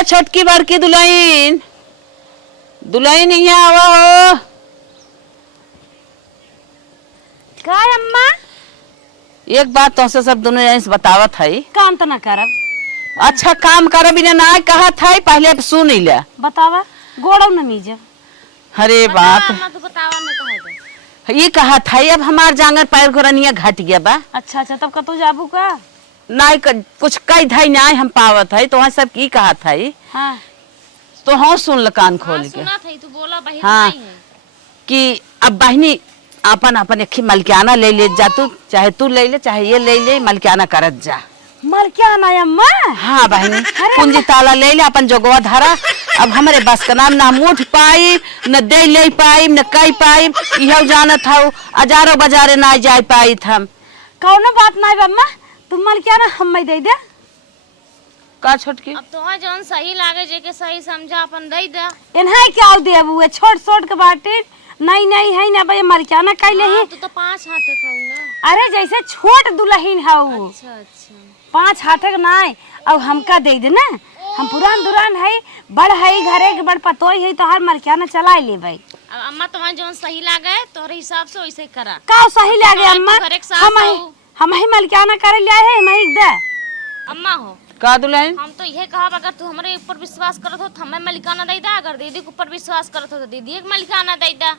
ए छोटकी बड़की दुल्हन दुल्हन यहाँ आवा हो। का अम्मा? एक बात तो से सब दोनों जने से बतावत है। काम तो ना करब। अच्छा काम कर बिना ना कहा था पहले सुन ले बतावा गोड़ो न मीज। अरे बात तो बतावा नहीं कहे ये कहा था अब हमार जांगर पैर को रनिया घट गया बा। अच्छा अच्छा तब कतू जाबू का? नहीं कुछ कई धाई ना हम पावत है तो वहाँ सब की कहा था। हाँ तो हाँ सुन ल कान खोल के। सुना था तू बोला बहिन हाँ नहीं है कि अब बहनी अपन अपन एक मलकियाना ले जा तू चाहे तू ले ले चाहे ये ले ले मलकियाना करत जा। मलकियाना अम्मा? हाँ बहनी कुंजी ताला ले ले अपन जोगवा धरा। अब हमारे बस का नाम ना मुठ पाई न दे ले पाई न कई पाई यह जानत हूँ हजारों बाजारे ना जा पाई थम। कौनो बात नहीं अम्मा तुम मलकियाना हम दे दे का छोटकी अब तो जौन सही लागे जे के सही समझा अपन दे दे। इन्हां क्या देबू छोट छोट के बाटे नहीं नहीं है ना भाई मलकियाना कैले ही। तू तो 5 हाथे खाऊ ना। अरे जैसे छोट दुल्हन है अच्छा अच्छा 5 हाथे के नहीं अब हमका दे दे ना। हम पुरान दुरान है बड़ है घरे के बड़ पतोई है तो हर मलकियाना चला ले भाई। अब अम्मा तुम्हारे जौन सही लागे तोरे हिसाब से वैसे करा। का सही लागे अम्मा? हम ही मलकियाना करे ले है हम ही दे अम्मा हो का दुल्हन। हम तो यह कहा अगर तू हमारे ऊपर विश्वास करत हो तो हमें मलिकाना दे दे। अगर दीदी के ऊपर विश्वास करत हो तो दीदी एक मलिकाना दे दे।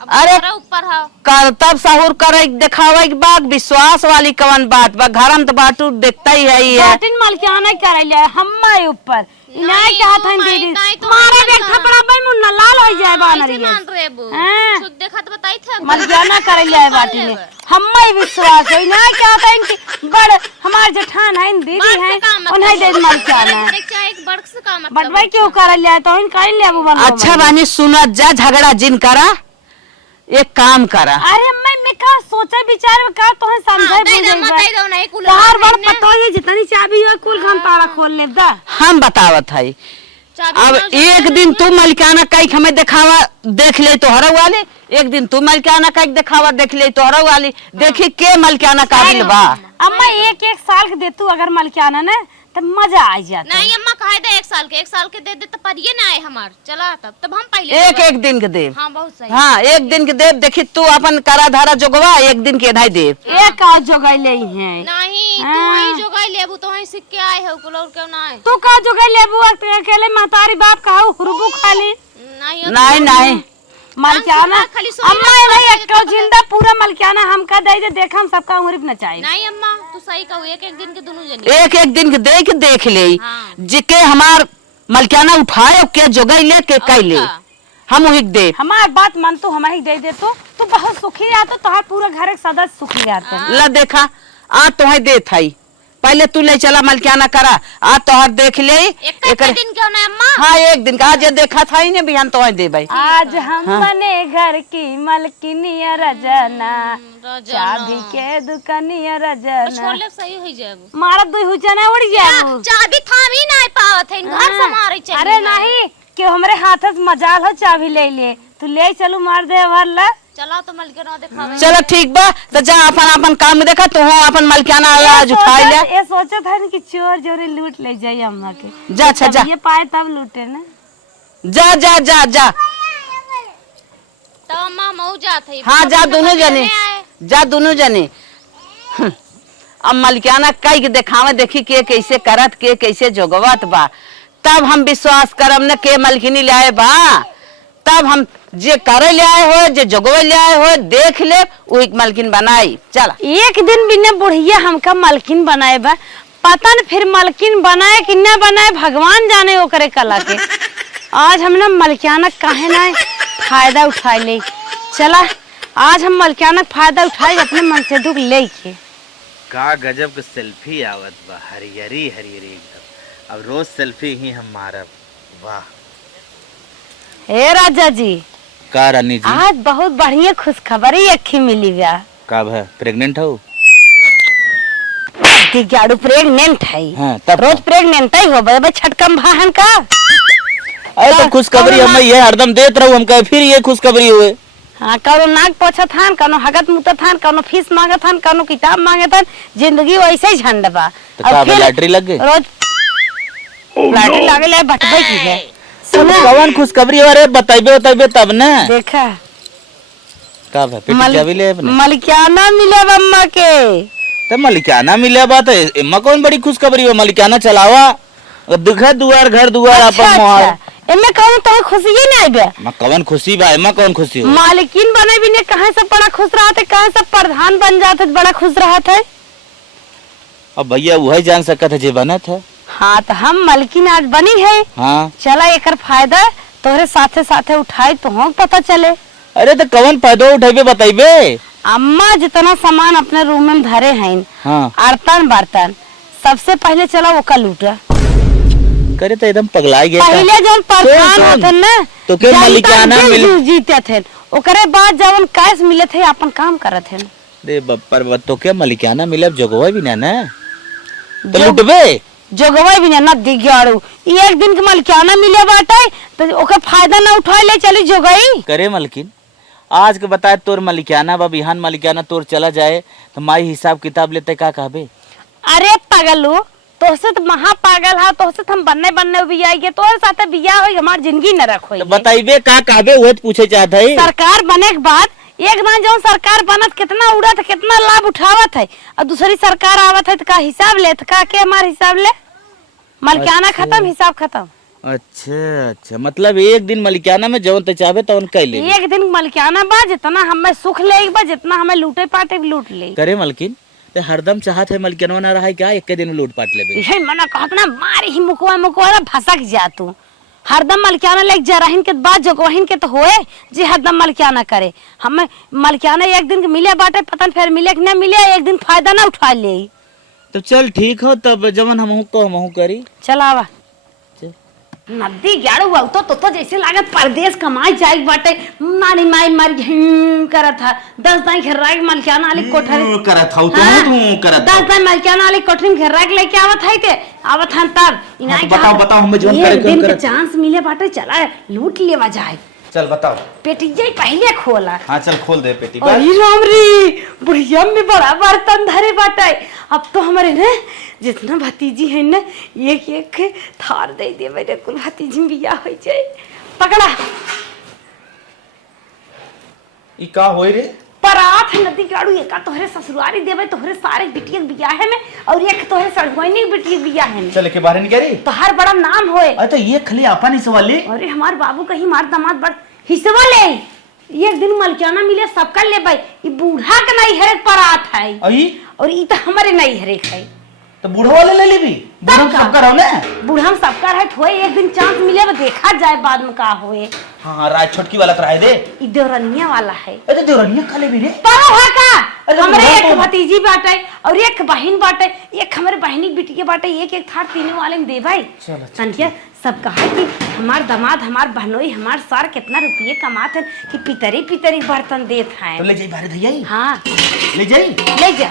अरे ऊपर हो कर तब सहूर करे दिखावे के बाद विश्वास वाली कवन बात बा घर में तो बाटू देखता ही है ये बाटिन मलकियाना करे ले हम्मा ऊपर नहीं कहा था दीदी मारे देख थपड़ा भाई मुन्ना लाल हो जाए बानर कैसे मान रहे बू हां खुद देखा तो बताई था मलकियाना करे ले बाटिन हम्मा विश्वास है ना क्या था इनकी बड़ हमार जेठान है दीदी है उन्हें दे मलकियाना एक बड़ से काम बटवाई क्यों करे ले तो इन कर ले अबू बन। अच्छा बानी सुनत जा झगड़ा जिन करा एक काम करा। अरे मैं का सोचे विचार में का तोहे समझाई दो ना एक तार बड़ पतो है जितनी चाबी है कुल हम ताला खोल ले दा। हम बतावत है अब एक दिन तू मलकियाना कई हमें दिखावा देख ले तोहरा वाले एक दिन तू मलकियाना कई दिखावा देख ले तोहरा वाली देखी के मलकियाना काबिल बा। अम्मा एक साल के दे तू अगर मलकियाना ना तब मजा आ जाता। नहीं अम्मा कहे दे 1 साल के दे दे तो पर ये ना आए हमार चला तब हम पहले एक दिन के दे। हाँ बहुत सही। हाँ एक दिन के दे देखी तू अपन करा धारा जोगवा एक दिन के नहीं दे। एक का जोगाई ले है नहीं तू वही जोगाई लेबू तो वही सीख के आए हो कुल और क्यों ना आए तू का जोगाई लेबू अकेले महतारी बाप का हुरबू खाली नहीं नहीं मलकियाना अम्मा नहीं एक जिंदा पूरा मलकियाना हमका दे दे देख हम सबका उम्र न चाहिए। नहीं अम्मा तू सही कहू एक दिन के दोनों जनी एक दिन के देख ले जिके हमार मलकियाना उठाए के जोगाई ले के कई ले हम वही दे। हमार बात मान तू हम ही दे दे तू बहुत सुखी आ तो तोहार पूरा घर के सदस्य सुखी आते ला देखा आ तोहे दे थाई पहले तू ले चला मलकियाना करा आ तोहर देख ले एक दिन क्यों ना अम्मा। हाँ एक दिन का आज देखा था ही ने बिहान तोहे दे भाई। आज हम बने घर की मलकिनिया रजना चाबी के दुकानिया रजना छोले सही हो जाए मारा दो हुजना उड़ जाए चाबी थामी ना पावत है घर समारे चली। अरे नहीं कि हमरे हाथ से मजाल हो चाबी ले ले तू ले चलू मार दे भरला चला तो मलकियाना दिखावे। चलो ठीक बा तो जा अपन काम देखा तू अपन मलकियाना आज उठाई ले। ये सोचा था कि चोर जोरे लूट ले जाए अम्मा के जा अच्छा जा ये पाए तब लूटे ना जा जा जा जा तो अम्मा मऊ जात है। हाँ जा दोनों जने अब मलकियाना कई दिखावे देखी के कैसे करत के कैसे जोगवत बा तब हम विश्वास करम न के मलकिनी लाए बा तब हम जे करे ले आए हो जे जोगवे ले आए हो देख ले वो एक मलकिन बनाई। चला एक दिन बिना बुढ़िया हमका मलकिन बनाए बा पता न फिर मलकिन बनाए कि न बनाए भगवान जाने वो करे कला के। आज हम ना मलकियाना काहे ना फायदा उठा ले चला आज हम मलकियाना फायदा उठाए अपने मन से दुख ले के। का गजब के सेल्फी आवत बा हरियरी हरियरी एकदम अब रोज सेल्फी ही हम मारब वाह। हे राजा जी का रानी जी आज बहुत बढ़िया खुशखबरी अखी मिली बा। कब है प्रेग्नेंट हो? गाड़ू प्रेग्नेंट है। हाँ, तब रोज प्रेग्नेंट ही हो बे छटकम भाहन का। अरे तो खुशखबरी हम ये हरदम देत रहू हमका फिर ये खुशखबरी हुए। हाँ कौनो नाक पोछा थान कौनो हगत मुता थान कौनो फीस मांगे थान कौनो किताब मांगे थान जिंदगी वैसे ही झंड बा। तो का लॉटरी लग गई? रोज लाठी लागे ले बटबे की है। सुना कवन खुशखबरी हो रे, बताइबे तब ना। देखा का भाई पेटी चाबी ले अपने मलिकाना मिले अम्मा के। तो मलिकाना मिले बात है, एम्मा कौन बड़ी खुशखबरी हो, मलिकाना चलावा दिखा दुआर घर दुआर अपन मोहर। एमे कौन तो खुशी ही नहीं बे। एम्मा कवन खुशी बा, एम्मा कौन खुशी हो। मालकिन बने भी ने कहां सब बड़ा खुश रहा थे, कहां सब प्रधान बन जाते बड़ा खुश रहा थे। अब भैया वही जान सकत है जे बनत है। हाँ तो हम मालकिन आज बनी है। हाँ चला एकर फायदा तोहरे साथे साथे उठाई तो हम पता चले। अरे तो कवन फायदा उठेबे बताइबे। अम्मा जितना सामान अपने रूम में धरे हैं, हाँ आर्तन बर्तन, सबसे पहले चला वो का लूटा। करे तो एकदम पगला गया। पहले जब प्रधान होते ना तो के मलिकाना मिले जीते थे, ओकरे बाद जब कैश मिले थे अपन काम करत थे। रे पर तो के मलिकाना मिले जगह भी ना तो लुटबे जगवा भी ना दिगाड़ू। एक दिन के मलिकाना मिले बाटे तो ओकर फायदा ना उठाए ले चली जोगई। करे मलकिन आज के बताए तोर मलिकाना बा, बिहान मलिकाना तोर चला जाए तो माई हिसाब किताब लेते का कहबे। अरे पागलू तोसे तो महा पागल है, तोसे तो हम बनने भी आएंगे, तोरे साथे बियाह होई हमार जिंदगी न रखोई। तो बताइबे का कहबे वो पूछे चाहत है। सरकार बने के बाद एक ना जो सरकार बनत कितना उड़त कितना लाभ उठावत है, और दूसरी सरकार आवत है तो का हिसाब लेत का के हमार हिसाब ले। मलिकाना खत्म हिसाब खत्म। अच्छा मतलब एक दिन मलिकाना में जवन ते चाहबे तवन कह ले। एक दिन मलिकाना बा जितना हमें सुख ले बा, जितना हमें लूटे पाटे लूट ले। करे मलकिन ते हरदम चाहत है मलिकाना ना रहा क्या, एक दिन में लूट पाट लेबे। यही मना कहत ना मारी ही मुकवा भसक जा तू। हरदम मलिकाना ले जराहिन के बाद जोगवाहिन के तो होए जे हरदम मलिकाना करे। हमें मलिकाना एक दिन के मिले बाटे पतन फिर मिले कि ना मिले, एक दिन फायदा ना उठा ले। तो चल ठीक हो तब जवन हमहू को हमहू करी। चल आवा नदी गाड़ू हुआ तो जैसे लागत परदेश कमाई जाए बाटे। मारी माई मर करत था 10 दाई घेरा के मलिकाना वाली कोठरी करत हौ हाँ, करत 10 दाई मलिकाना वाली कोठरी में घेरा के लेके आवत है ते आवत हन तब इनाई बताओ हम जोन करे दिन के चांस मिले बाटे चला लूट लेवा जाए। चल बताओ पेटिया पहले खोला। हाँ चल खोल दे पेटी। अरे राम रे बुढ़िया में बड़ा बर्तन धरे बाटे। अब तो हमारे ना जितना भतीजी है ना एक एक थार दे मेरे कुल भतीजी बिया हो जाए। पकड़ा ई का होई रे। परात नदी गाड़ू एका तोहरे ससुरारी देवे तोहरे सारे बिटिया बिया है में, और एक तोहरे सड़गोइनी बिटिया बिया है में। चल के बाहर नहीं करी तोहर बड़ा नाम होए। अरे तो ये खाली अपन ही सवाल ले। अरे हमार बाबू कहीं मार दामाद बड़ हिस्सा ले। एक दिन मलिकाना मिले सबका ले भाई। ये बूढ़ा का नहीं है परात है और ये तो हमारे नहीं है खाई। तो बूढ़ा वाले ले लेबी। बूढ़ा सबका रहो ना। बूढ़ा हम सबका है होए, एक दिन चांस मिले वो देखा जाए बाद में का होए। हाँ राज छोटकी वाला कराए दे। ये देवरनिया वाला है। अरे देवरनिया खा लेबी रे। पाओ है का अरे हमारे बुढ़ा एक तो- भतीजी बाटे और एक बहन बाटे, एक हमारे बहनी बिटी के बाटे, एक एक थार तीनों वाले में दे भाई। चलो, संख्या सब कहा कि हमार दामाद हमार बहनोई हमार सार कितना रुपये कमाते हैं कि पितरी पितरी बर्तन देत हैं। तो ले जाई बाहर भैया। हाँ ले जाई ले जा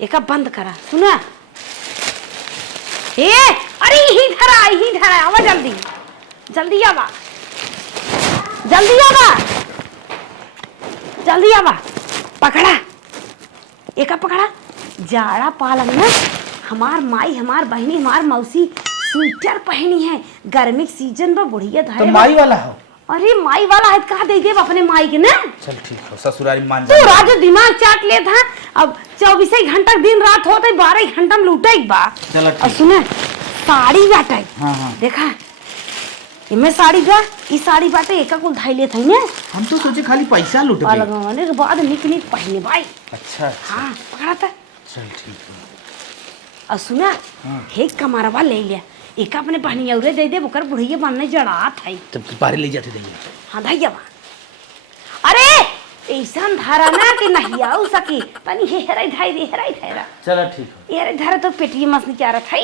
एक बंद करा सुना। ए अरे ही धरा आवा जल्दी जल्दी आवा जल्दी आवा जल्दी आवा। पकड़ा एका पकड़ा। जाड़ा पालन में हमार माई हमार बहनी हमार मौसी स्वेटर पहनी है, गर्मी के सीजन में बुढ़िया तो धरे। माई वाला हो। अरे माई वाला है कहा दे देव अपने माई के ना। चल ठीक हो ससुरारी मान तू राजू दिमाग चाट ले था। अब 24 घंटा दिन रात होते 12 घंटा में लूटे एक बार। चलो और सुने साड़ी बाटे। हाँ देखा इमे साड़ी बा ई साड़ी बाटे एका कुल धाई लेत है ने। हम तो सोचे खाली पैसा लूट गए। लगवाने के बाद निक निक पहने भाई। अच्छा हाँ पकड़ा था। चल ठीक है। और सुना हे कमरवा ले लिया एक अपने बहनी औरे दे दे ओकर बुढ़िया बनने जड़ात है। तब बाहर ले जाते देंगे। हाँ धैया बा। अरे ऐसा धारा ना कि नहीं आऊ सकी तनी हे हेराई धारा। चलो ठीक हो। यार धारा तो पेटिए मसनी क्या रहा था।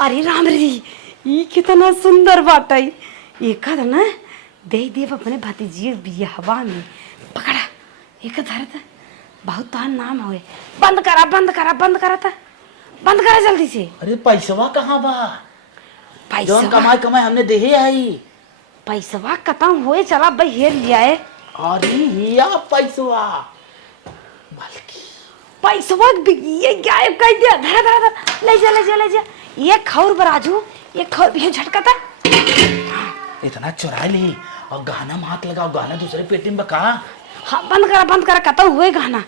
अरे राम रे ये कितना सुंदर बात है। एक ना दे देव अपने भतीजी बियाहवा में। पकड़ा एक धर था बहुत तार नाम होए। बंद करा था बंद करा जल्दी से। अरे पैसवा कहाँ बा। जौन पैसा कमाई हमने देहे आई। पैसवा खत्म होए चला भाई हेर लिया है। अरे या पैसवा बल्कि पैसवा ये गायब कर दिया। धरा धरा धरा, ले जा ले जा ले जा। ये खौर बराजू, ये खौर भी झटका था। इतना चुरा ली और गाना में हाथ लगाओ, गाना दूसरे पेटी में बका। हाँ बंद करा कतौ हुए गाना।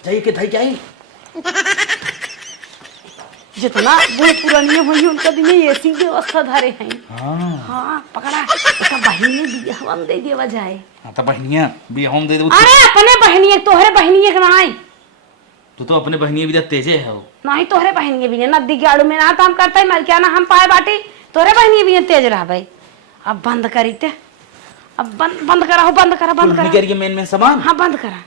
जाइए के धाई जाइए। जितना बूढ़ पुरानिया हुई उनका दिन ऐसी व्यवस्था धारे हैं। हाँ पकड़ा, इसका बहिनी बिया हम दे दिया जाए। हाँ तो बहनिया भी हम दे दो। अरे अपने बहनिया तोहरे बहनिया के नहीं। तू तो अपने बहनिया भी तेजे है वो। नहीं तोहरे बहनिया भी नदी गाड़ू में ना काम करता है मलकियाना हम पाए बाटी। तोहरे बहनिया भी तेज रहा भाई। अब बंद करी ते, अब बंद करा हो, बंद करा बंद करा। निकल के मेन सामान। हाँ बंद करा।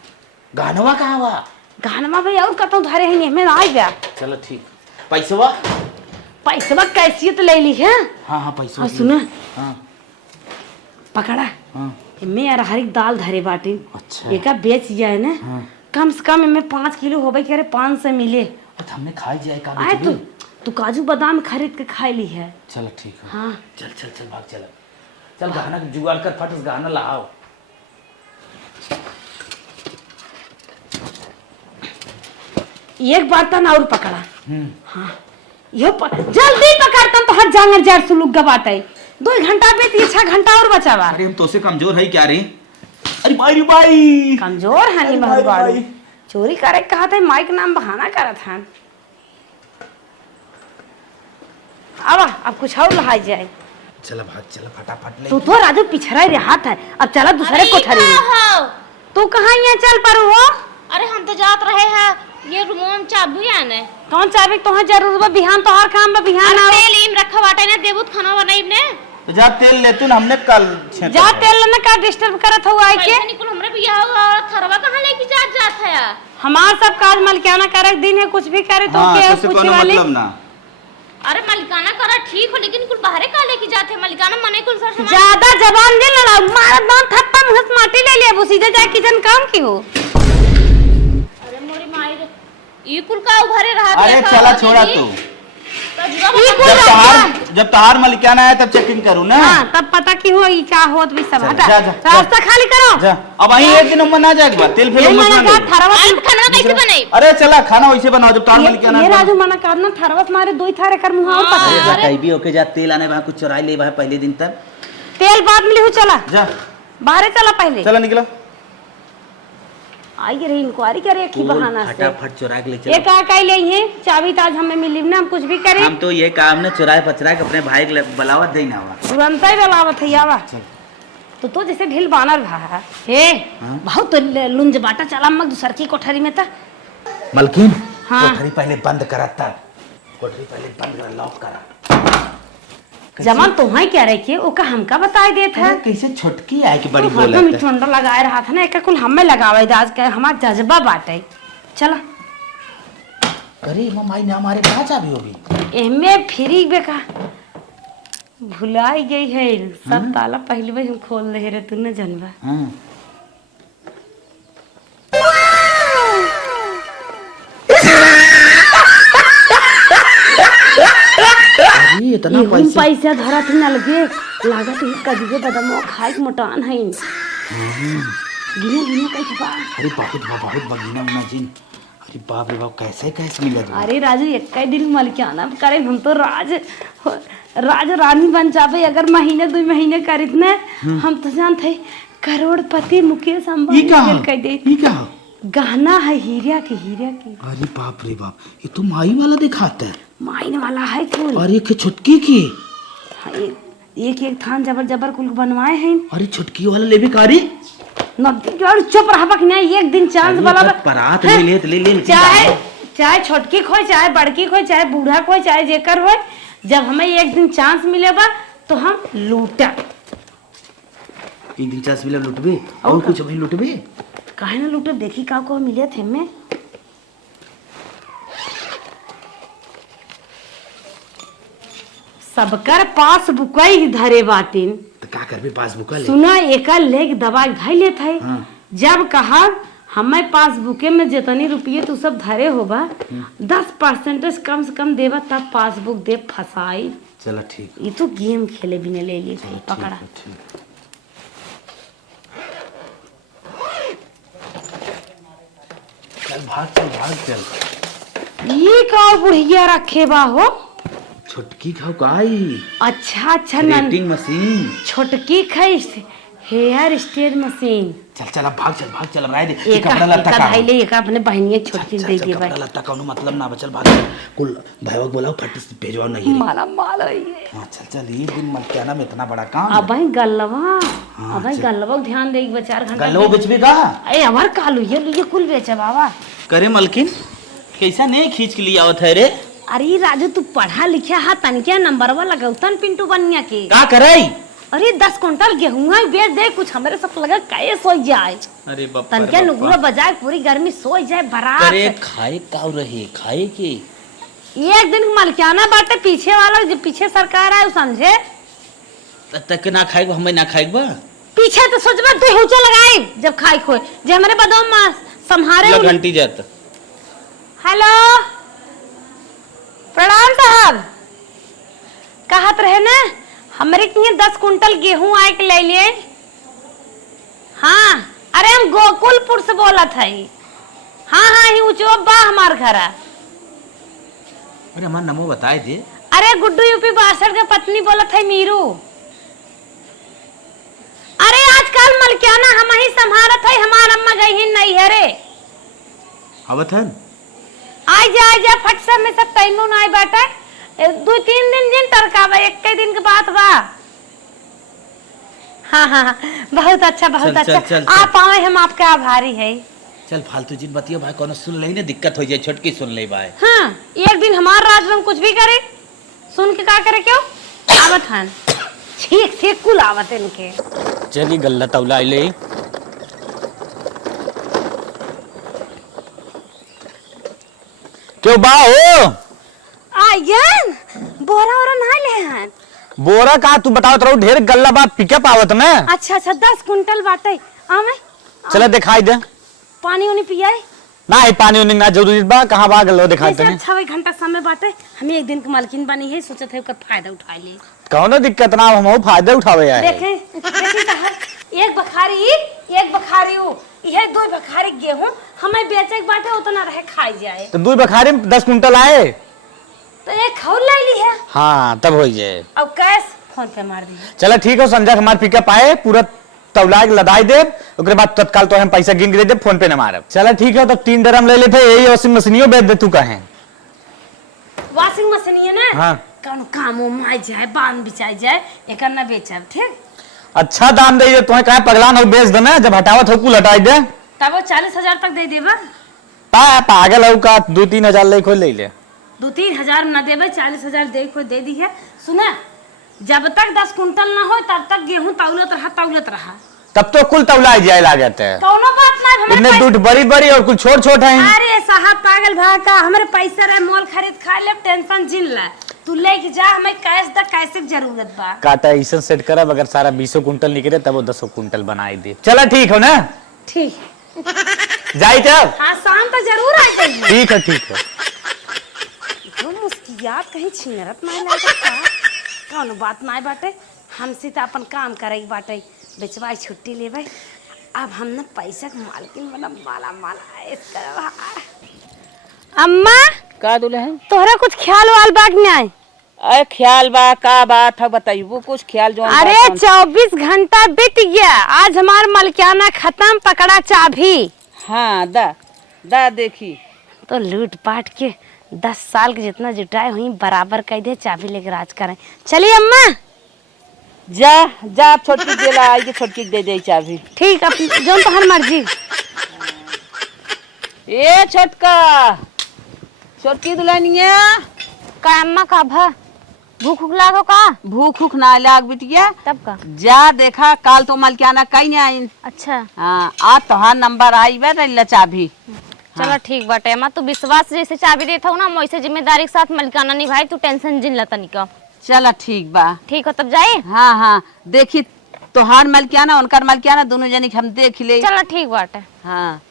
गानवा कहाँ हुआ? गानवा भाई और कतौ धारे हैं में आ गया। चलो ठीक। पैसवा पैसवा कैसियत ले ली है। हाँ पैसा। और सुना हाँ पकड़ा। हाँ मैं अरहर की दाल धरे बाटी। अच्छा। एका बेच जाए ना। हाँ। कम से कम इनमें 5 किलो होबे करे 500 मिले। तो हमने खाई जाए का आए तू काजू बादाम खरीद के खाई ली है। चलो ठीक है। हाँ चल चल चल भाग चल। चल गाना जुगाड़ कर, फट गाना लाओ। एक बर्तन और पकड़ा। हाँ जल्दी पकड़ता तो हर जांगर जार सुलूक गवाते। 2 घंटा पे 6 घंटा और बचावा। अरे हम तो से कमजोर है क्या रे? अरे भाई कमजोर है नहीं बहुत। चोरी करे कहा था माइक नाम बहाना करा था। अब कुछ और लहाई जाए। चल भाग चल फटाफट ले। तू तो राजू पिछड़ा ही रहा था। अब चला दूसरे कोठरी में। तू कहाँ यहाँ चल पर हो? अरे हम तो जात रहे हैं ये रूम चाबी आने। कौन चाबी तो जरूर बा बिहान तो हर काम बा बिहान आओ। तेल ईम रखा बाटे ने देबूत खाना बनाई ने। तो जा तेल ले तू, हमने कल जा तेल लेने का डिस्टर्ब करत हो आई के। निकुल हमरे बिया और थरवा कहां लेके जात है। हमार सब काज मलकियाना करे दिन है कुछ भी करे तो हाँ, के तो पूछे वाली। मतलब ना। अरे मलिकाना करा ठीक हो लेकिन कुल बाहरे का लेके जाते हैं मलिकाना मने कुल सर सामान। ज्यादा जबान दे लड़ा मार दांत थप्पा मुंह माटी ले ले वो सीधे जा किचन काम की हो। अरे मोरी माई रे ई कुल का उभरे रहा। अरे चला छोड़ा तू। तो जब तहार मलिकाना है तब चेकिंग करूँ ना। हाँ तब पता की हो ई क्या होत भी सब। हटा जा, जा, रास्ता खाली करो। जा अब वहीं एक दिन में ना जाए एक बार तेल फिर ये मना का थरवा खाना कैसे बनाई? अरे चला खाना वैसे बनाओ जब तहार मलिकाना। ये राजू मना करना थरवत मारे 2 थारे कर मुंह और पकड़। कहीं भी होके जा तेल आने वहां कुछ चुराई ले वहां पहले दिन तक। तेल बाद में लिहू चला जा बाहर चला पहले। चला निकलो। आई रही इंक्वायरी करे एक ही बहाना से। फटाफट चुरा के ले ये चलो। का ले ये चाबी ताज हमें मिली ना हम कुछ भी करें। हम तो ये काम ने चुराए पचरा के अपने भाई के बलावत दे ना हुआ। तुरंत ही बलावत है आवा। तो जैसे ढील बानर भा हे बहुत लुंज बाटा चला मग दूसर की कोठरी में था। मलकिन हाँ। कोठरी पहले बंद करा था। कोठरी पहले बंद करा लॉक करा। जमान तुम्हारे क्या रहे के ओका हमका बताई देत है। कैसे छुटकी आए कि बड़ी तो बोलत हम है। ठंडा लगाए रहा था ना एक कुल हमें लगावे दाज के हमार जज्बा बाटे। चला अरे मम्मी ने हमारे कहाँ चाबी होगी? एमे फ्री बेका भुलाई गई है सब ताला पहले भी हम खोल रहे रे तू न जानबा। हाँ। इतना पैसा धरा थे न लगे लागत है कदिए बदमो खाए के मोटान है। गिने गिने कैसे बा? अरे बहुत बगीना उना जिन। अरे बाप रे बाप कैसे मिलत बा? अरे राजू एक ही दिन मलकियाना करे हम तो राज रानी बन जाबे अगर महीने 2 महीने करित न हम तो जानते करोड़पति मुकेश अंबानी खेल कर दे। ये क्या गहना है हीरा की अरे बाप रे बाप ये तो माई वाला दिखाता है। माइन वाला है कुल। अरे के छुटकी की एक थान जबर कुल बनवाए हैं। अरे छुटकी वाला लेबे कारी नदी जोड़ चुप रहबा कि नहीं एक दिन चांस वाला परात ले चाहे छोटकी खोए चाहे बड़की खोए चाहे बूढ़ा खोए चाहे जेकर होए जब हमें एक दिन चांस मिलेगा तो हम लूटा। एक दिन चांस मिले लुटबे और कुछ अभी लुटबे काहे ना लूटे देखी का को मिले थे में। सबकर पास बुकई धरे बाटिन तो का करबे पासबुक ले। सुना एका लेग दवाई धाई लेत है। हाँ। जब कहा हमें पासबुके में जितनी रुपये तू सब धरे होगा 10% कम से कम देवा तब पासबुक दे फसाई। चलो ठीक ये तो गेम खेले बिना ले ली भाई पकड़ा। चल भाग चल। ये का बुढ़िया रखे बा हो? छुटकी खाओ काई अच्छा अच्छा नन रेटिंग मशीन। छोटकी खई हेयर स्टाइल मशीन। चल चल अब भाग चल अब राय दे एक कपड़ा लत्ता का भाई ले एक अपने बहनिया छोटकी दे दे भाई। कपड़ा लत्ता का मतलब ना बचल भाग कुल भाई को बुलाओ फट से भेजवाओ नहीं रे। माला माल है ये। हां चल एक दिन मलकियाना में इतना बड़ा काम अब भाई गल्लवा अब भाई गल्लवा ध्यान दे 4 घंटा गल्लो बेच भी का ए हमार कालू ये कुल बेचे बाबा। करे मलकिन कैसा नहीं खींच के लिए आवत है रे। अरे राजू तू पढ़ा लिखा हा तनके नंबरवा लगाउतन पिंटू बनिया के का कराई। अरे 10 क्विंटल गेहूं बेच दे कुछ हमारे सब लगा काहे सोई जाए। अरे बाप तनके नुगुरा बजाए पूरी गर्मी सोई जाए बरात। अरे खाए का रहे खाए के एक दिन मलकियाना बाटे पीछे वाला जो पीछे सरकार है समझे तक ना खाएगा हमें ना खाएगा पीछे तो सोचबा तू हुचा लगाई जब खाई खोए जे हमरे बदम में संहारे घंटी जाता। हेलो प्रणाम साहब कहत रहे ना हमरे के 10 क्विंटल गेहूं आए के ले लिए। हाँ अरे हम गोकुलपुर से बोलत है। हाँ ही ऊंचो बा हमार घरा। अरे हमार नमो बताए दे। अरे गुड्डू यूपी 62 के पत्नी बोलत है मीरू। अरे आजकल मलकियाना हम ही संभारत है हमार अम्मा गई ही नहीं है रे। आवत है आ जा फट से में सब तैनू नहीं बाटा 2-3 दिन जिन तरकावा एक के दिन के बात बा। हाँ बहुत अच्छा आप आए हम आपके आभारी है। चल फालतू जिन बतियो भाई कोनो सुन ले ना दिक्कत हो जाए छोटकी सुन ले भाई। हाँ एक दिन हमार राज में कुछ भी करे सुन के का करे क्यों आवत हन ठीक से कुल आवत इनके। चली गल्ला तौला ले क्यों बा हो आयन बोरा और ना ले हन बोरा का तू बताओ तो ढेर गल्ला बात पिकअप आवत में। अच्छा 10 क्विंटल बाटे आमे चले दिखाई दे पानी उनी पियाई ना ही पानी उनी ना जरूरी बा कहां बा गल्लो दिखाई दे। अच्छा वही घंटा समय बाटे हम एक दिन के मालकिन बनी है सोचत है ओकर फायदा उठा ले। कौनो दिक्कत ना हम फायदा उठावे आए। देखे साहब एक बखारी यह 2 बखारी गेहूं हमें बेचे के बाटे उतना रहे खाई जाए। तो 2 बखारी 10 क्विंटल आए तो एक खौल ले ली है। हाँ तब हो जाए। अब कैश फोन पे मार दी। चलो ठीक है संजय हमारे पिकअप आए पूरा तौला के लदाई दे ओकरे बाद तत्काल तो हम पैसा गिन के दे दे फोन पे न मारब। चलो ठीक है तब 3 ड्रम ले लेते यही वॉशिंग मशीनियो बेच दे तू कहे वॉशिंग मशीन है ना। हाँ कौन काम माय जाए बांध बिछाई जाए एक ना बेचब ठीक। अच्छा दाम दे तुम्हें कहे पगलान हो बेच देना जब हटावत हो कुल हटाई दे तब वो 40,000 तक दे देबा। पागल हो का 2-3 हजार ले खोल ले 2-3 हजार न देबे 40,000 दे को दे दी है। सुना जब तक 10 क्विंटल ना हो तब तक गेहूं तौलत रहा तब तो कुल तौला जाए लागत है। कौनो बात ना हमें इतने दूध बड़ी और कुछ छोट है। अरे साहब पागल भाग का हमारे पैसे रहे मोल खरीद खा ले टेंशन जिन ला तू लेके जा हमें कैश द कैसे जरूरत बा। काटा ऐसा सेट करब अगर सारा 20 क्विंटल निकले तब वो 10 क्विंटल बनाई दे। चला ठीक हो ना ठीक जाई तब। हाँ शाम तो जरूर आ जाइए। ठीक है जो मुस्कियात कहीं छिनरत नहीं लगता कौनो बात नहीं बाटे हमसे तो अपन काम करे बाटे बेचवाई छुट्टी लेवे। अब हम ना पैसा के मालकिन बना माला ऐस करवा। अम्मा का दुले है तोहरा कुछ ख्याल वाल बाग नहीं। अरे ख्याल बा का बात है बताइबो कुछ ख्याल जो। अरे 24 घंटा बीत गया आज हमार मलकियाना खत्म पकड़ा चाबी। हाँ दा देखी तो लूट पाट के 10 साल के जितना जुटाए हुई बराबर कह दे चाबी लेकर राज करें। चलिए अम्मा जा छोटकी देला आई के छोटकी दे दे चाबी। ठीक अब जो तोहर मर्जी। ए छोटकी दुल्हनिया का अम्मा का भा भूख लागो का भूख ना लाग बिटिया तब का जा देखा काल तो मलकियाना कहीं नहीं आई। अच्छा हाँ आज तोहार नंबर आई बे चाबी। चलो ठीक बाटे अम्मा तू विश्वास जैसे चाबी देता हूँ ना वैसे जिम्मेदारी के साथ मलिकाना निभाई तू टेंशन जिन लता निका। चला ठीक बा ठीक हो तब जाए। हाँ देखी तोहार मलकियाना उनकर मलकियाना दोनों जनी हम देख ले। चलो ठीक बाटे। हाँ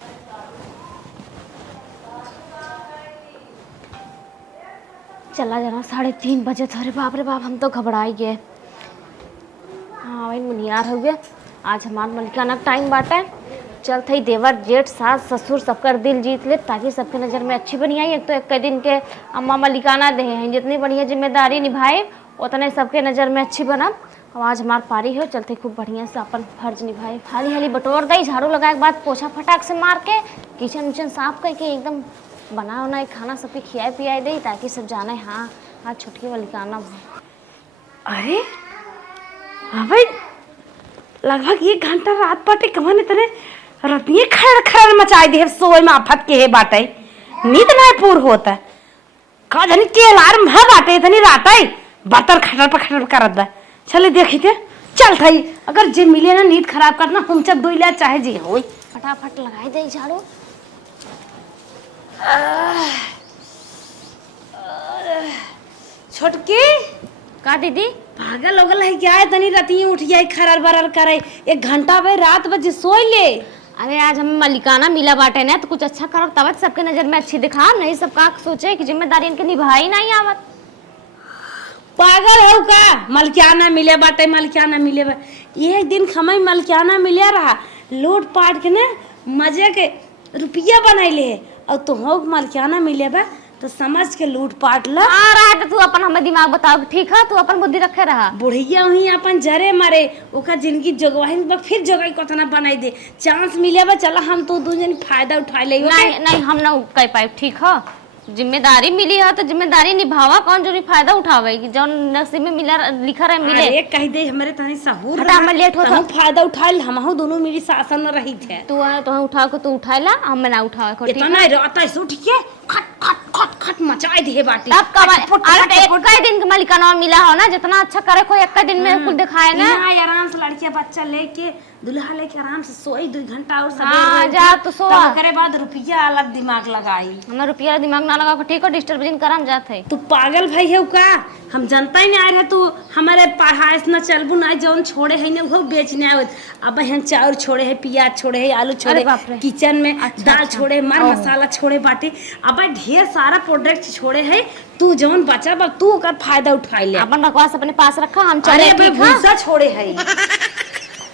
चला जाना 3:30 बजे थे। बाप रे बाप हम तो घबराई गए। हाँ वही मुनियार हो गया आज हमारे मलिकाना टाइम बाटे चल थई देवर जेठ सास ससुर सबका दिल जीत ले ताकि सबके नज़र में अच्छी बनी आई। एक तो एक दिन के अम्मा मलिकाना दे हैं, जितनी बढ़िया जिम्मेदारी निभाए उतने सबके नज़र में अच्छी बनब। अब आज हमार पारी हो, चलते खूब बढ़िया से अपन फर्ज निभाए। हाली हाली बटोर दई, झाड़ू लगाए के बाद पोछा फटाक से मार के किचन उचन साफ करके एकदम बना उना खाना सबके खियाए पियाए दे ताकि सब जाने हाँ आज छुटकी मलिकाना। अरे हाँ भाई, लगभग 1 घंटा रात बाटे, कमन इतने रतिये खड़ खड़ मचाई दे सोए में आफत के है बाटे, नींद ना पूर होता है का जानी के अलार्म है बाटे इतनी रात आई बर्तन खटर करत बा। चले देखी थे, चल थई अगर जे मिले ना नींद खराब करना हम सब दुइला चाहे जी होई। फटाफट लगाई दे झाड़ू। छोटकी का दीदी पागल हो गल है क्या है, तनी रतिये उठ जाए खरर बरर करे, 1 घंटा भाई रात बजे सोई ले। अरे आज हमें मलिकाना मिला बाटे ना तो कुछ अच्छा करो तब सबके नजर में अच्छी दिखा, नहीं सब का सोचे कि जिम्मेदारी इनके निभाई नहीं आवत। पागल हो का, मलकियाना मिले बाटे मलकियाना मिले बा। एक दिन खमई मलकियाना मिले रहा, लूट पाट के ना मजे के रुपया बनैले और तो हो मलकियाना मिले बा तो समझ के लूट पाट ला। आ रहा है तो तू अपन हमें दिमाग बताओ, ठीक है तू अपन बुद्धि रखे रहा। बुढ़िया वही अपन जरे मरे ओका जिंदगी जगवाही बा, फिर जगह कतना बनाई दे, चांस मिले बा चला हम तो दो जन फायदा उठा ले। नहीं नहीं हम ना कह पाए, ठीक है जिम्मेदारी मिली है तो जिम्मेदारी निभावा, कौन जो फायदा उठावे कि जौन नसीब में मिला लिखा रहे मिले। अरे कह दे हमरे तनी सहूर हटा, हमें लेट होता। हम फायदा उठा ले, हम दोनों मेरी शासन में रही थे। तू है तो उठा के तू उठाएला, हम ना उठावे को, ठीक इतना है। रहता है सो ठीक है, खट खट खट खट मचाए दे बाटी। तब कब अरे एक का दिन के मालिकाना मिला हो ना, जितना अच्छा करे कोई एक दिन में कुछ दिखाए ना। यहाँ आराम से लड़किया बच्चा लेके दुल्हा लेके आराम से सोई 2 घंटा और हाँ, जा तो सोआ। करे बाद रुपया अलग दिमाग लगाई। हमें रुपया दिमाग ना लगा, ठीक है डिस्टर्ब करम जात है। तू पागल भाई है का, हम जनता ही नहीं आ रहे तू हमारे पढ़ाई से न चलबू ना, जौन छोड़े है ना वो बेचने आवत। अब हम चाउर छोड़े है, प्याज छोड़े है, आलू छोड़े, किचन में दाल छोड़े, मर मसाला छोड़े बाटे, अब ढेर सारा प्रोडक्ट छोड़े है। तू जौन बचा बा तू ओकर फायदा उठाई ले, अपन बकवास अपने पास रखा, हम अरे चले अबे ठीक है। भूसा छोड़े है।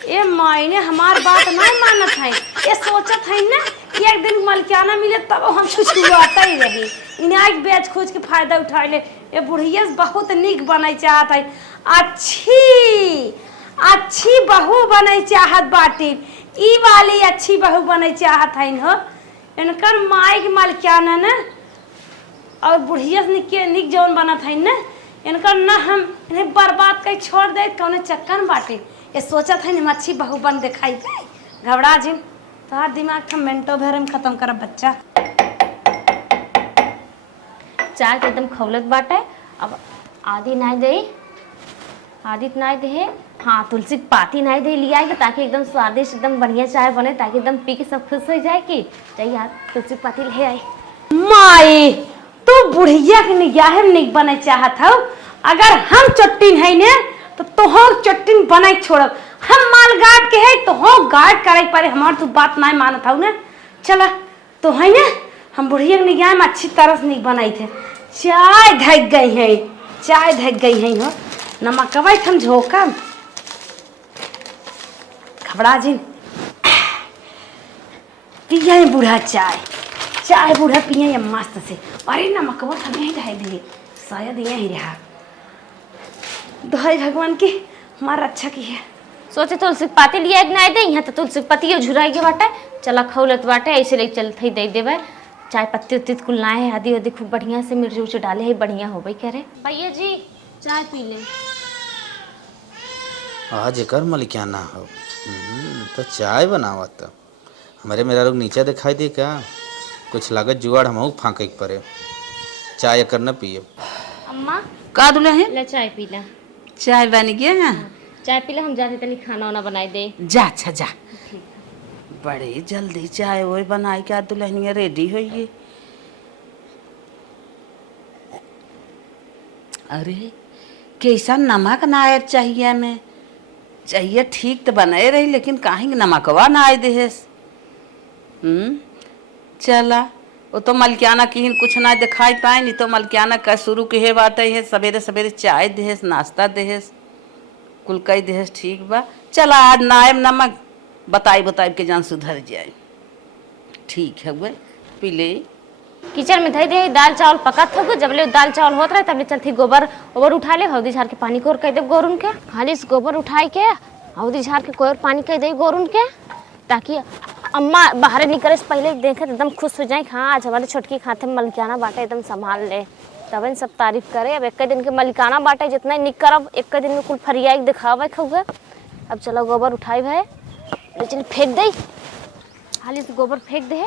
ये मायने हमार बात नहीं मानत है, ये सोचत है ना कि एक दिन मलकियाना मिले तब हम छुछुआता ही रही, इनाक बेच खोज के फायदा उठा ले। ये बुढ़िया बहुत निक बनै चाहत है, अच्छी बहू बनै चाहत बाटी, ई वाली अच्छी बहू बनै चाहत है हो। इनकर माई के मलकियाना ना और बुढ़िया निक जौन बनत है ना, इनकर ना हम इन्हें बर्बाद कर छोड़ दे कौन चक्कर बाटे। ये सोचत है हम अच्छी बहू बन दिखाई दे, घबरा जी तोहार दिमाग हम मिनटों भर में खत्म करब बच्चा। चाय तो एकदम खौलत बाटे, अब आधी नहीं दे, आधी नहीं दे, हाँ तुलसी की पाती नहीं दे लिया है ताकि एकदम स्वादिष्ट एकदम बढ़िया चाय बने, ताकि एकदम पी के सब खुश हो जाए कि चाहिए यार तुलसी की पाती ले आई। माई तू बुढ़िया के निगाह में नहीं बने चाहत हो, अगर हम चट्टीन है ने तो तोहर चट्टीन बनाई छोड़ब, हम माल गाट के है तो हो गाट करे पारे, हमार तू बात नहीं मानत हो ना। चला तो है ना हम बुढ़िया के निगाह में अच्छी तरह से नहीं बनाई थे। चाय ढक गई है, चाय ढक गई है हो, नमक कबाई हम झोंकम खबड़ा जी पिया बूढ़ा चाय, चाय बूढ़ा पिए मस्त से। अरे नमक वो हमें ही ढाई दिए, शायद यही रहा। दोहाई भगवान की हमारा अच्छा की है। सोचे तुलसी की पाती लिया नहीं दे, यहाँ तो तुलसी की पत्ती झुराई के बाटे, चला खौलत बाटे ऐसे ले चल थी दे देवे। चाय पत्ती उत्ती कुल ना है, आदि आदि खूब बढ़िया से मिर्च उर्च डाले है, बढ़िया हो भाई। कह रहे भैया जी चाय पी ले। आज एकर मलिकाना हो तो चाय बनावत हमारे मेरा लोग नीचे दिखाई दे क्या, कुछ लागत जुगाड़ हम फाँके के पड़े, चाय एकर न पिए। अम्मा का दुल्हन ले चाय पी ला। चाय बन गया है, चाय पी ला, हम जाते तनी खाना वाना बनाई दे। जा अच्छा जा, बड़े जल्दी चाय वो बनाई क्या दुल्हनिया रेडी होइए। अरे कैसा नमक ना आए चाहिए, हमें चाहिए ठीक तो बनाए रही, लेकिन काहे नमकवा ना आए देहेस। चला वो तो मलकियाना की कुछ ना दिखाई पाए, नहीं तो मलकियाना का शुरू के है बात है, सवेरे सवेरे चाय देहेस, नाश्ता देहेस, कुल कई देहेस, ठीक बा। चला आज नायम नमक बताई बताई के जान सुधर जाए। ठीक है वे पी ले। किचन में धई दे दाल चावल पकत हो जब ले दाल चावल होत रहे तब चलती गोबर ओबर उठा ले हल्दी झाड़ के पानी कोर कह दे गोरुन के खाली इस गोबर उठाई के हल्दी झाड़ के कोर पानी कह दे गोरुन के ताकि अम्मा बाहर निकले से पहले देखे एकदम खुश हो जाए। हाँ आज हमारे छोटकी खाते में मलिकाना बाटे एकदम संभाल ले तब इन सब तारीफ करे। अब एक दिन के मलिकाना बाटे जितना निक करब एक दिन में कुल फरिया दिखावे खुए। अब चलो गोबर उठाई भाई चल फेंक दे खाली से गोबर फेंक दे।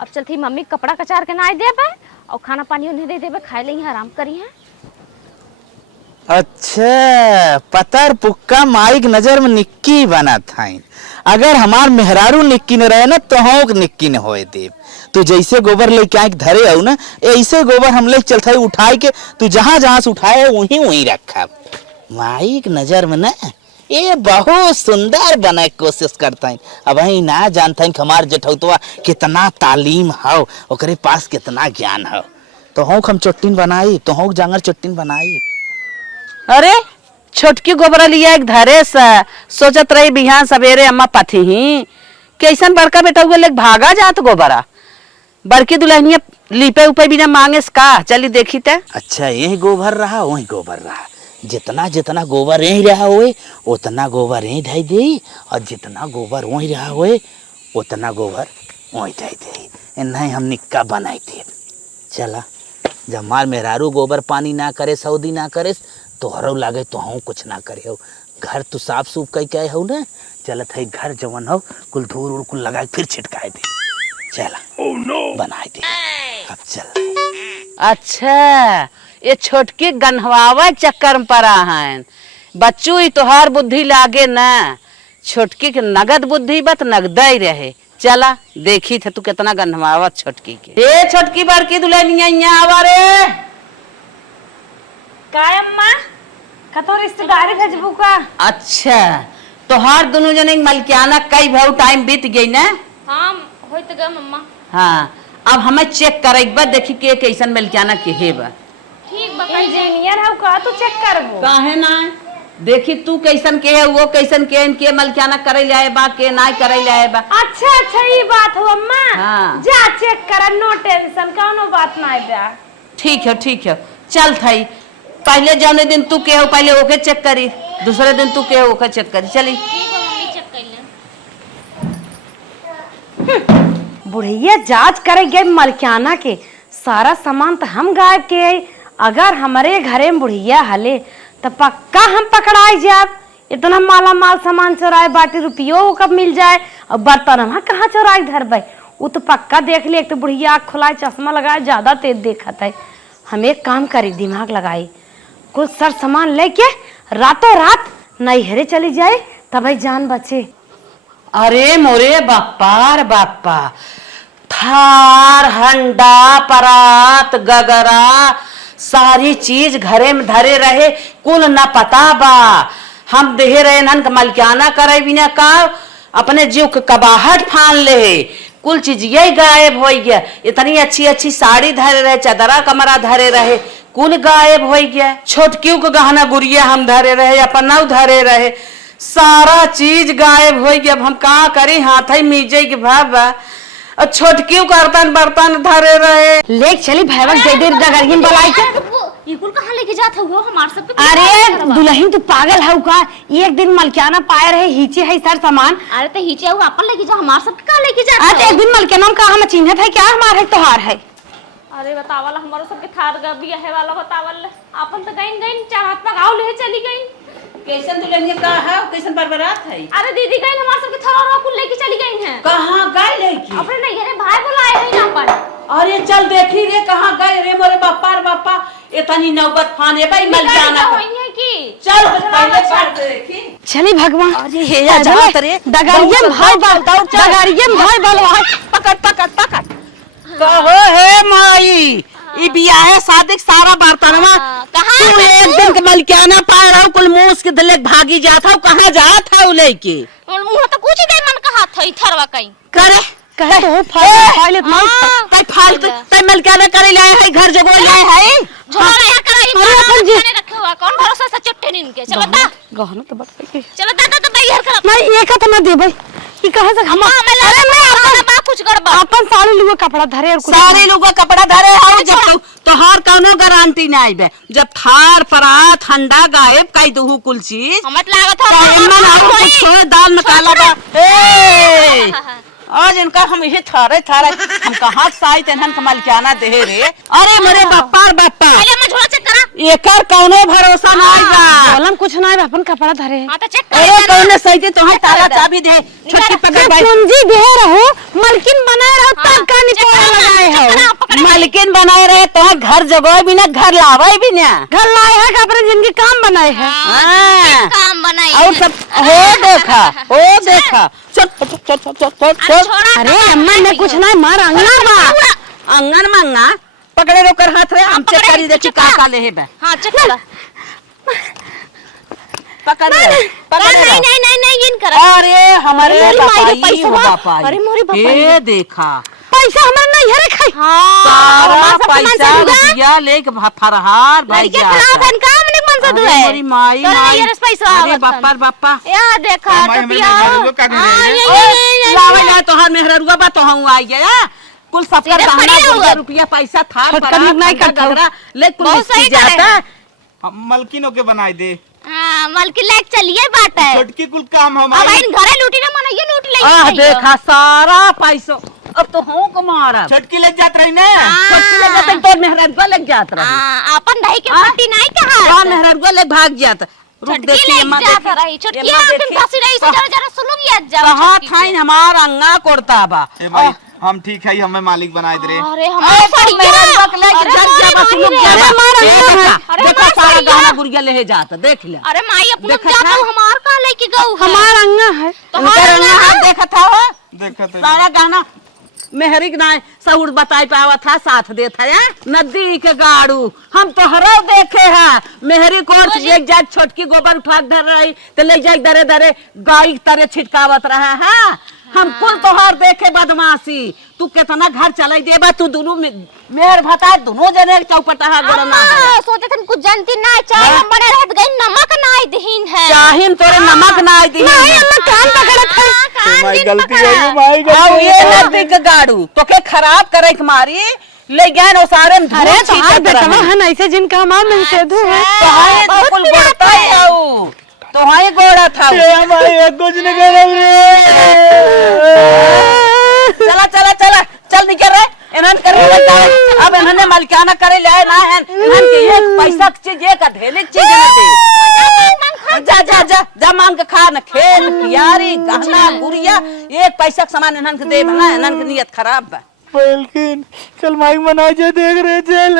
अब चलती मम्मी कपड़ा कचार के ना दे पाए और खाना पानी उन्हें दे देवे खाए ले आराम करी है। अच्छा पतर पुक्का माइक नजर में निक्की बना था। अगर हमार मेहरारू निक्की न रहे ना तो हम निक्की न होए देव। तू जैसे गोबर लेके आए धरे हो ना ऐसे गोबर हम ले चलते उठाए के तू जहां जहां से उठाए वहीं वहीं रखा। माइक नजर में ना ये बहुत सुंदर बना के कोशिश करता है। अब ही ना जानता है कि हमार जेठौतवा कितना तालीम हो ओकरे पास कितना ज्ञान हो। तो हम चट्टीन बनाई तो हम जांगर चट्टीन बनाई। अरे छोटकी गोबरा लिया एक धरे से सोचत रही बिहान सवेरे अम्मा पथी ही कैसन बड़का बेटा हुए लेक भागा जात गोबरा बड़की दुल्हनिया लिपे उपे बिना मांगे का चली देखी ते। अच्छा यही गोबर रहा वही गोबर रहा जितना जितना गोबर यही रहा हुए उतना गोबर यही धई दे और जितना गोबर वही रहा हुए उतना गोबर वही धई दे। नहीं हम निक्का बनाई थे। चला जब मार मेहरारू गोबर पानी ना करे सऊदी ना करे तो हरो लागे तो हम कुछ ना करे हो। घर तो साफ सूफ कई क्या हो ना चलत है घर जवन हो कुल धूल उल कुल लगा फिर छिटकाए दे। चला बनाए दे अब चल। अच्छा ये छोटकी गन्हवावा चक्कर में पड़ा है बच्चू ही तोहार बुद्धि लागे ना छोटकी के नगद बुद्धि बत नगदई रहे। चला देखी थे तू कितना गन्हवावा छोटकी के। ए छोटकी बड़की दुल्हनिया यहाँ आवा रे। काय अम्मा कतो रिश्तेदारी भेजबू का। अच्छा तोहार दोनों जने मलकियाना कई भाव टाइम बीत गई ना। हाँ होई तो गए मम्मा। हाँ अब हमें चेक करे देखी के कैसन मलकियाना के है बा। ठीक बा इंजीनियर हो का तू चेक करबो काहे ना देखी तू कैसन के है वो कैसन के इनके मलकियाना करे लाए बा के ना करे लाए बा। अच्छा अच्छा ये बात हो अम्मा। हाँ। जा चेक कर नो टेंशन कौनो बात ना बा। ठीक है चल थई पहले जाने दिन तू के हो पहले ओके चेक करी दूसरे दिन तू के हो ओके चेक करी चली। ठीक है मम्मी चेक कर ले। बुढ़िया जांच करे गए मलकियाना के सारा सामान तो हम गायब के आई। अगर हमारे घरे में बुढ़िया हले तो पक्का हम पकड़ाए जाब। इतना माला माल सामान चोराए बाटी रुपयो कब मिल जाए और बर्तन हम कहाँ चोराए धर भाई वो तो पक्का देख ले। एक तो बुढ़िया आँख खुलाए चश्मा लगाए ज्यादा तेज देखत है। हम एक काम करी दिमाग लगाई कुछ सर सामान लेके रातों रात नैहरे चली जाए तब जान बचे। अरे मोरे बाप्पा रे बाप्पा थार हंडा परात गगरा सारी चीज घरे में धरे रहे कुल न पता बा। हम देहे रहे नन मलकियाना करे बिना का अपने जीव के कबाहट फान ले कुल चीज यही गायब हो गया। इतनी अच्छी अच्छी साड़ी धरे रहे चदरा कमरा धरे रहे कुल गायब हो गया। छोटकियों को गहना गुड़िया हम धरे रहे अपना धरे रहे सारा चीज गायब हो गया। अब हम कहाँ करी हाथ ही मीजे के भाबा और छोटकियों का बर्तन धरे रहे लेक चली भैवक दे दे डगरगिन बलाई के। ये कुल कहाँ लेके जात हो हमार सब के। अरे दुल्हन तू पागल है का एक दिन मलकियाना पाए रहे हिचे है सर सामान। अरे तो हिचे हो अपन लेके जा हमार सब के कहाँ लेके जात आज एक दिन मलकियाना का हम चिन्हत है क्या हमार है तोहार है। अरे बतावल हमारो सब के थार गबिया है वाला बतावल अपन तो गइन चाहत ना गाँव ले चली गई। कैसन दुल्हनिया का है कैसन बरबरात है। अरे दीदी गई हमार सब के थोड़ा कुल लेके चली गई हैं। कहाँ गए लेकी अपने नैहरे भाई बुलाए हैं ना अपन। अरे चल देखी रे कहाँ गए रे मोरे बाप्पा रे बाप्पा इतनी नौबत फाने भाई मलकियाना होई है की चल पहले बात देखी। चली भगवान। अरे हे या जात रे डगरिया भाई डगरिया भाई बलवा पकड़ कहो हे माई ई बियाह शादी सारा बर्तनवा तू एक दिन के मलकियाना पाए रहो कुल मूस के दले भागी जात हो कहां जात है लेके और मुंह तो कुछ ही मन का हाथ है थरवा कहीं करे कहे तो फाइल इतना तै फालतू तै मलकियाना करे लाए है घर जगो लाए है झोला यहां कराई अपन जी रखे हुआ कौन भरोसा से चट्टे नीन के चलो ता गहना तो बता के चलो ता तो तैयार कर नहीं एक तो ना दे भाई कि कहे से हम अरे मैं अपन बा कुछ गड़बड़ अपन साड़ी लुआ कपड़ा धरे और कुछ सारे लोग कपड़ा धरे और जब तोहार कौनो गारंटी नहीं बे जब थार परात हंडा गायब कई दूहू कुल चीज हमत लागत एमन और कुछ छोड़ दाल में काला बा ए आज इनका हम ये थारे हम कहां से आई तेनहन कमल क्या ना दे रे अरे मेरे बाप्पा पहले मैं झोला चेक करा एकर कौनो भरोसा नहीं बा बोलम कुछ नहीं अपन कपड़ा धरे हां तो चेक अरे कर कौने सही दे तोहे ताला चाबी दे छोटकी पकड़ भाई पूंजी दे रहो मलकिन बनाए रहो तब का निकोड़ा लगाए हो मालकिन बनाए रहे तो घर जगह भी ना घर लावे भी ना घर लाए है कि अपने जिनकी काम बनाए है हाँ। काम बनाई और सब हो देखा चल अरे अम्मा ने कुछ नहीं मार अंगना बा अंगन मंगा पकड़े रो कर हाथ रे हम चेक करी देखी का ले है बे हां चेक करा पकड़ नहीं इन कर अरे हमारे अरे मोरी माई रे, बापाई हो पैसा बापाई अरे मोरी बापाई ये देखा पैसा हमारे नहीं है रे खाई सारा पैसा रुपया लेके फरहार भाई लड़के खराब है का हमने मन से दुए मेरी माई तोरा माई ये रस पैसा अरे आवत बाप्पा बाप्पा या देखा तो पिया लावे ना तोहार मेहररुआ बा तो हम आई गया कुल सबका सीधे गहना खड़े हुए। रुपया पैसा था छोटका नहीं करता हूँ। ले कुल बहुत सही इसकी जाता करे। हम मलकिनों के बनाए दे हां मलकी लेक चलिए बात है छोटकी कुल काम अब हमारे इन घरे लूटी ना मन ये लूट ले आह देखा सारा पैसा अब तो हूं को मारा छोटकी ले जात रही ना छोटकी लग जाते तो मेहररुआ लग जात रही अपन दही के हाँ? पट्टी नहीं कहा हां मेहररुआ ले भाग जात रुक छोटकी देखिए ले अम्मा जात रही देखिए छोटकी आखिर फंसी रही से जरा जरा सुलूक याद जा कहां थाइन हमार अंगा कोड़ता बा ए भाई हम ठीक है हमें मालिक बनाए दे रे अरे हमारे साड़ी मेहररुआ के ले जग जा बस रुक जा अरे मारा देखा देखा सारा गहना गुड़िया ले जात देख ले अरे माई अपन देखा जाता था? हमार का लेके गऊ हमारा अंगा है उनका रंगा देखा था वो देखा तो सारा गहना मेहरी ना सहूर बताई पावा था साथ देता है नदी के गाड़ू हम तोहरा देखे है मेहरी कोर्स एक जाग छोटकी गोबर उठा धर रही तो ले जाए दरे दरे गाय तरह छिटकावत रहा है हम कुल तोहार देखे बदमाशी तू कितना घर चलाई देबा तू दोनों मेहर भता दोनों जने चौपटा गोड़ना है सोचे थे कुछ जानती ना चाय हम बड़े रहत गई नमक ना दहीन है चाहिन तोरे नमक ना आई दी नहीं अम्मा कान पकड़त है माई गलती है माई आओ ये नदी के गाड़ू तो के खराब करे के मारी ले गए नो सारे अरे तुम्हारे बेटवा है ऐसे जिनका हमार में से दू है तोहाए तो कुल गोड़ता है आऊ तोहाए गोड़ा था माई कुछ नहीं कर चला चला चला चल निकल रे इन्हन करे अब इन्होंने मालिकाना करे ले ना है इन्हन के एक पैसा की चीज एक ढेले चीज न दे जा जा जा जा मांग के खा न खेल कियारी गहना गुड़िया एक पैसा के सामान इन्हन के दे ना इन्हन की नियत खराब बा कल माइक मना देख रहे चल